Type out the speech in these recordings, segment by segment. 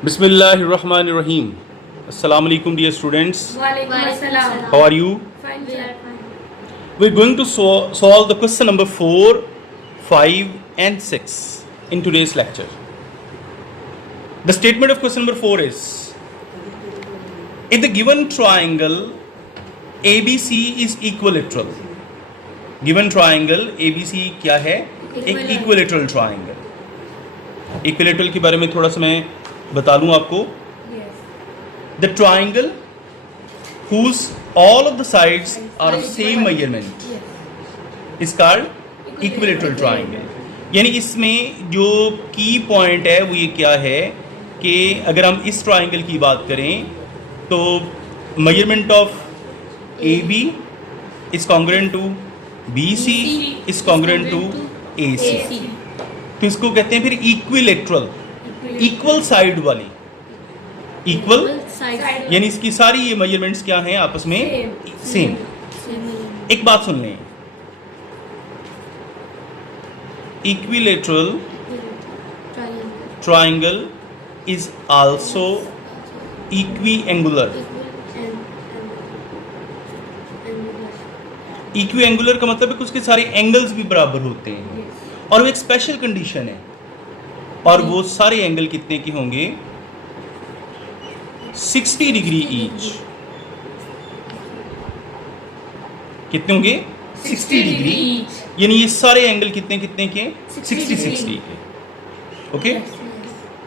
Bismillahirrahmanirrahim. Assalamu alaikum dear students. Walaikum How are you? Fine, We are fine. We're going to solve the question number 4, 5 and 6 in today's lecture. The statement of question number 4 is, if the given triangle ABC is equilateral. Given triangle ABC क्या है? एक equilateral triangle. Equilateral के बारे में थोड़ा सा मैं बता दूं आपको. Yes. The triangle whose all of the sides are of same measurement is called equilateral triangle. यानी इसमें जो की पॉइंट है वो ये क्या है कि अगर हम इस ट्राइंगल की बात करें तो measurement of AB is congruent to BC is congruent to AC. तो इसको कहते हैं फिर इक्विलेटरल, इक्वल साइड वाली. Equal Side. यानी इसकी सारी ये मेजरमेंट्स क्या हैं आपस में सेम. एक बात सुन लें, इक्विलेटरल ट्राइंगल इज आल्सो इक्विएंगुलर. इक्विएंगुलर का मतलब है कि उसके सारे एंगल्स भी बराबर होते हैं और वो एक स्पेशल कंडीशन है. और वो सारे एंगल कितने के होंगे? 60 डिग्री ईच. कितने होंगे? 60 डिग्री. यानी ये सारे एंगल कितने कितने के? 60 के. ओके.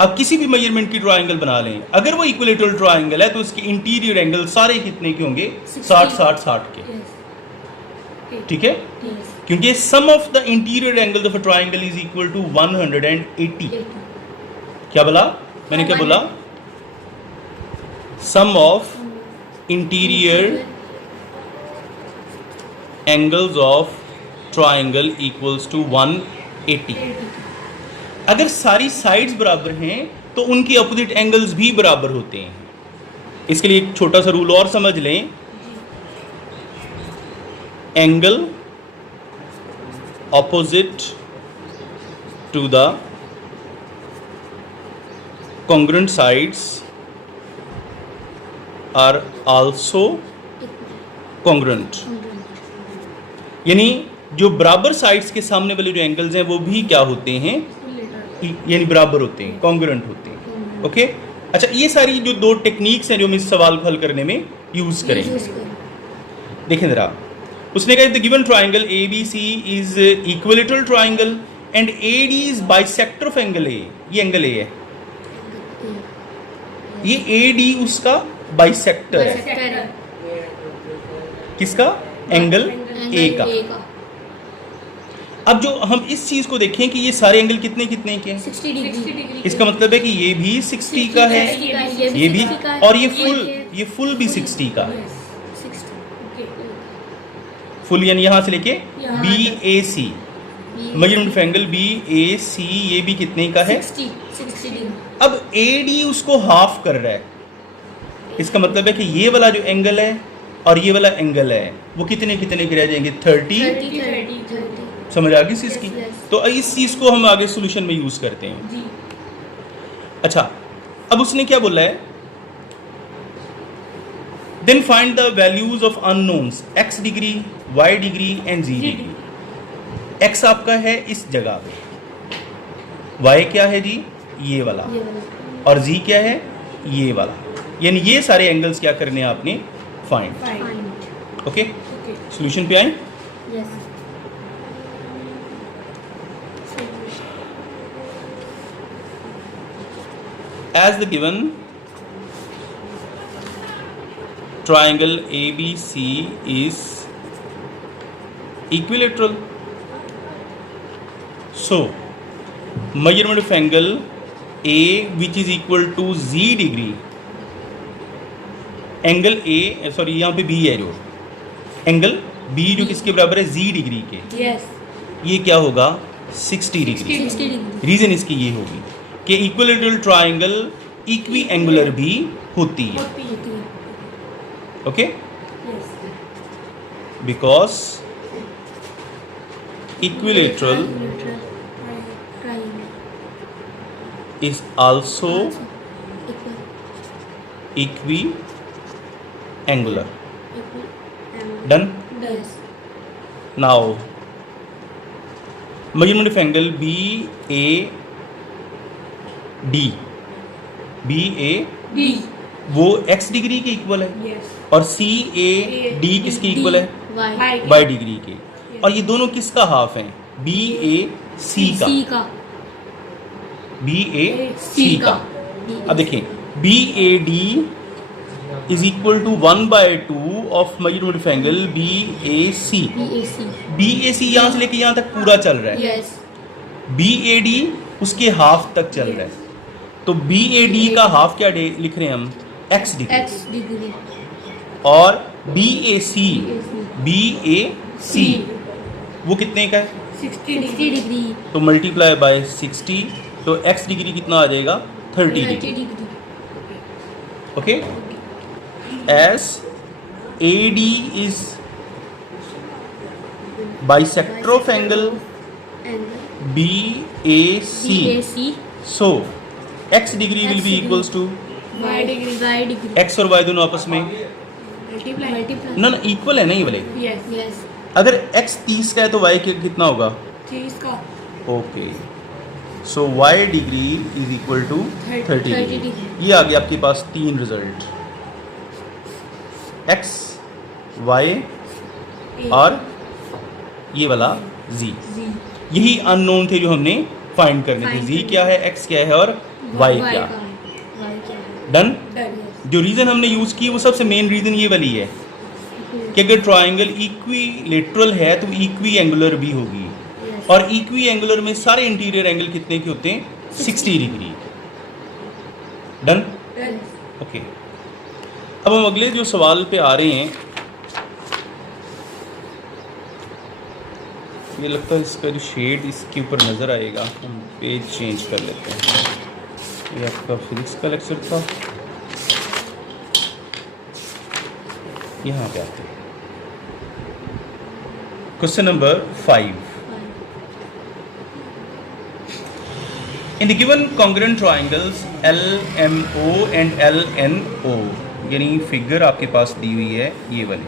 अब किसी भी मेजरमेंट की ट्रायंगल बना लें, अगर वो इक्विलेटरल ट्रायंगल है तो उसके इंटीरियर एंगल सारे कितने के होंगे? 60 के. ठीक है, क्योंकि sum of the interior angle of a triangle is equal to 180. क्या बोला मैंने? क्या बोला? Sum of interior angles of triangle equals to 180. अगर सारी साइड्स बराबर हैं तो उनके अपोजिट एंगल्स भी बराबर होते हैं. इसके लिए एक छोटा सा रूल और समझ लें. Angle opposite to the congruent sides are also congruent. यानी जो बराबर साइड्स के सामने वाले जो एंगल्स हैं वो भी क्या होते हैं? यानी बराबर होते हैं, कॉन्ग्रुएंट होते हैं. ओके. अच्छा, ये सारी जो दो टेक्निक्स हैं जो हम इस सवाल को हल करने में यूज करेंगे. देखें जरा, उसने कहा the given triangle ABC is equilateral triangle and AD is bisector of angle A. ये एंगल A है, ये AD उसका बाइसेक्टर है. किसका? एंगल A का. अब जो हम इस चीज को देखें कि ये सारे एंगल कितने कितने के हैं? 60 डिग्री. इसका मतलब है कि ये भी 60 का है, ये भी, और ये फुल भी 60 का है. फुल यानी यहां से लेके BAC, measurement of angle BAC, ये भी कितने का है? 60 डिग्री. अब AD उसको हाफ कर रहा है. इसका मतलब है कि ये वाला जो एंगल है और ये वाला एंगल है वो कितने कितने के रह जाएंगे? 30. समझ आ गई इस चीज की? तो इस चीज को हम आगे सॉल्यूशन में यूज करते हैं. अच्छा, अब उसने क्या बोला है? Then find the values of unknowns x degree, y degree and z degree. x आपका है इस जगह पे, y क्या है जी? ये वाला. और z क्या है? ये वाला. यानी ये सारे एंगल्स क्या करने हैं आपने? फाइंड. ओके. सॉल्यूशन पे आए. As the given triangle ABC is equilateral, so measurement of angle A which is equal to Z degree, angle A, sorry यहाँ पे B है, जो एंगल B जो किसके बराबर है? Z डिग्री के. ये क्या होगा? 60 डिग्री. रीजन इसकी ये होगी कि इक्विलेटरल ट्राइंगल इक्वी एंगुलर भी होती है. Okay. Because equilateral is also equi angular. Done. Done? Now, measurement of angle BAD. D. वो x डिग्री के इक्वल है Yes. और CAD किसके इक्वल है? वाई. y डिग्री के. और ये दोनों किसका हाफ हैं? BAC का. सी का. BAC C का. अब देखिए BAD is equal to 1/2 of measurement of angle BAC. BAC यहाँ से लेके यहाँ तक पूरा चल रहा है. यस. BAD उसके हाफ तक चल रहा है. तो BAD का हाफ क्या लिख रहे हैं हम? x degree. X degree. और BAC वो कितने का है? 60 60 degree. डिग्री. तो मल्टीप्लाई बाय 60. तो x डिग्री कितना आ जाएगा? 30 degree. Degree. Okay. As AD is bisector of angle BAC, BAC. so x degree will be equals to Y degree. Y degree. x और y दोनों आपस में Multiply. मल्टीप्लाई. ना equal है ना ये वाले. Yes. यस. अगर x 30 का है तो y कितना होगा? 30 का. Okay. So y degree is equal to 30 30 degree. Degree. ये आ गया आपके पास 3 रिजल्ट. x, y A. और ये वाला z. जी. यही अननोन थे जो हमने फाइंड करने थे. Find z करने क्या है, x क्या है और y क्या है. वाई क्या है. डन. Done. जो रीजन हमने यूज की वो सबसे मेन रीजन ये वाली है कि अगर ट्राइंगल इक्विलेटरल है तो इक्वी एंगुलर भी होगी. यस. और इक्वी एंगुलर में सारे इंटीरियर एंगल कितने के होते हैं? 60 डिग्री. डन. Done. ओके. अब हम अगले जो सवाल पे आ रहे हैं, ये लगता है इसका जो शेड इसके ऊपर नज़र आएगा. हम पेज चेंज कर लेते हैं. ये आपका फिजिक्स का लेक्चर था. यहाँ पे आते हैं. Question number 5. In the given congruent triangles LMO and LNO, यानी फिगर आपके पास दी हुई है ये वाली.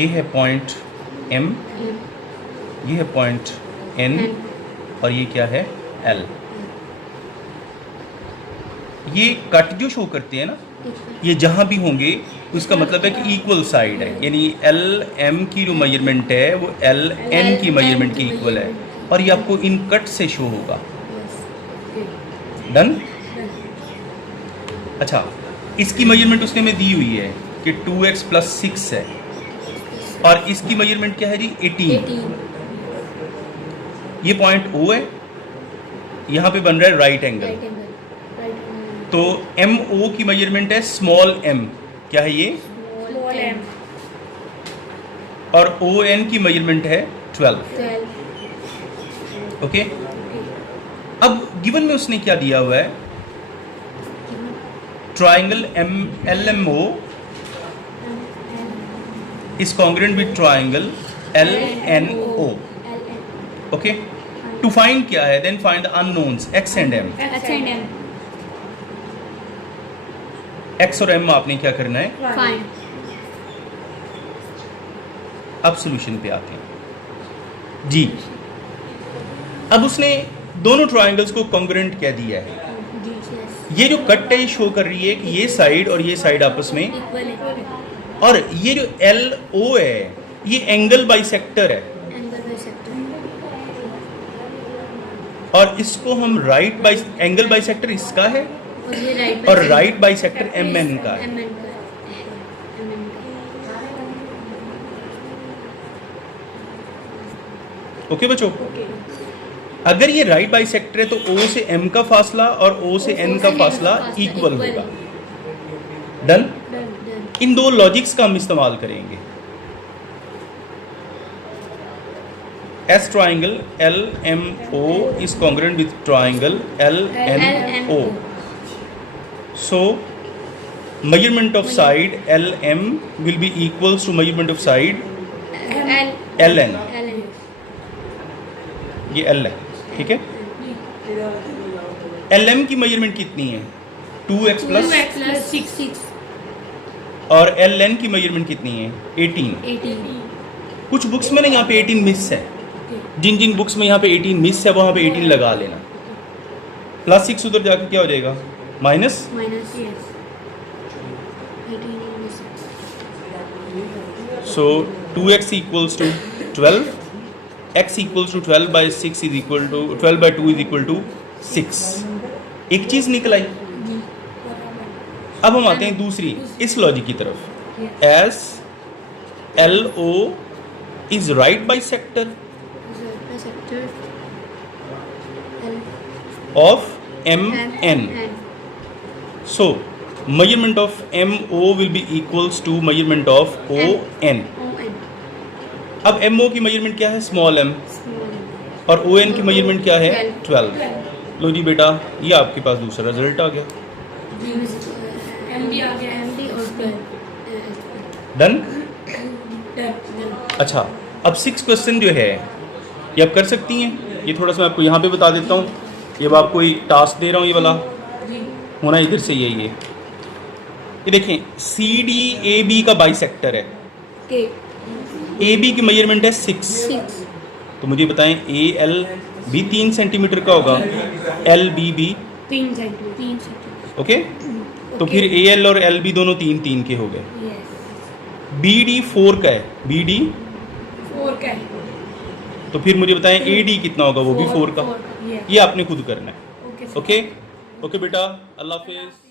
ये है पॉइंट M, ये है पॉइंट N और ये क्या है? L. ये कट जो शो करते हैं ना, ये जहाँ भी होंगे तो इसका मतलब है कि इक्वल साइड है. यानी एल एम की जो मेजरमेंट है वो एल एन की मेजरमेंट की इक्वल है और ये आपको इन कट से शो होगा. डन. अच्छा, इसकी मेजरमेंट उसने में दी हुई है कि 2x + 6 है और इसकी मेजरमेंट क्या है जी? 18. ये पॉइंट O है, यहाँ पे बन रहा है राइट एंगल. तो MO की मेजरमेंट है स्मॉल m. क्या है ये? Small m. और ON की मेजरमेंट है 12. ओके. अब गिवन में उसने क्या दिया हुआ है? Triangle LMO is congruent with triangle LNO. Okay. To find क्या है? Then find the unknowns x and m. X and M. x और m आपने क्या करना है? फाइन. अब सॉल्यूशन पे आते हैं जी. अब उसने दोनों ट्रायंगल्स को कॉन्ग्रुएंट कह दिया है. ये जो कट है ये शो कर रही है कि ये साइड और ये साइड आपस में, इक्वल है. और ये जो एल ओ है ये एंगल बाइसेक्टर है एंगल बाइसेक्टर. और इसको हम राइट बाई एंगल बाइसेक्टर इसका है और ये राइट और राइट बाइसेक्टर एम एन का है. एमएन का. एमएन का. ओके बच्चों. Okay. अगर ये राइट बाइसेक्टर है तो O से M का फासला और O से N का फासला इक्वल होगा. डन. Done. इन दो लॉजिक्स का हम इस्तेमाल करेंगे. S triangle LMO is congruent with triangle LNO. So measurement of side LM will be equals to measurement of side LN. LN. ये L है, ठीक है. LM की मेजरमेंट कितनी है? 2x plus 2x plus 6. और LN की मेजरमेंट कितनी है? 18। 18. कुछ बुक्स में ना यहाँ पे 18 मिस है, जिन जिन बुक्स में यहाँ पे 18 मिस है वहाँ पे 18 लगा लेना। प्लस 6 उधर जाके क्या हो जाएगा? Minus. Minus. Yes. 18 minus 6. So 2x equals to 12, x equals to 12 by 6 is equal to 12 by 2 is equal to 6। एक चीज़ निकल आई। अब हम आते हैं दूसरी इस लॉजिक की तरफ। S LO is right by sector Sector. L. of MN. So measurement of MO will be equals to measurement of ON. ON. अब MO की मेजरमेंट क्या है? Small m। Small m. और ON की मेजरमेंट क्या है? 12. 12। लो जी बेटा, ये आपके पास दूसरा रिजल्ट आ गया। MD आ गया। MD और 12. डन। Done. अच्छा, अब 6 क्वेश्चन जो है ये आप कर सकती हैं। ये थोड़ा सा मैं आपको यहाँ पे बता देता हूँ। ये अब आपको एक टास्क दे रहा हूँ, ये वाला होना इधर से यही है। ये देखें, CDAB का बाइसेक्टर है। Okay. AB की मेजरमेंट है 6। 6. तो मुझे बताएं AL भी 3 सेंटीमीटर का होगा, LB भी, 3 centimeter. 3 centimeter. ओके। तो फिर AL और LB दोनों 3 के हो गए। Yes. BD 4 का है, BD। 4 का है. तो फिर मुझे बताएं AD कितना होगा? वो भी 4 का। Yes. ये आपने खुद करना है। Okay. ओके ओके बेटा, अल्लाह हाफिज़।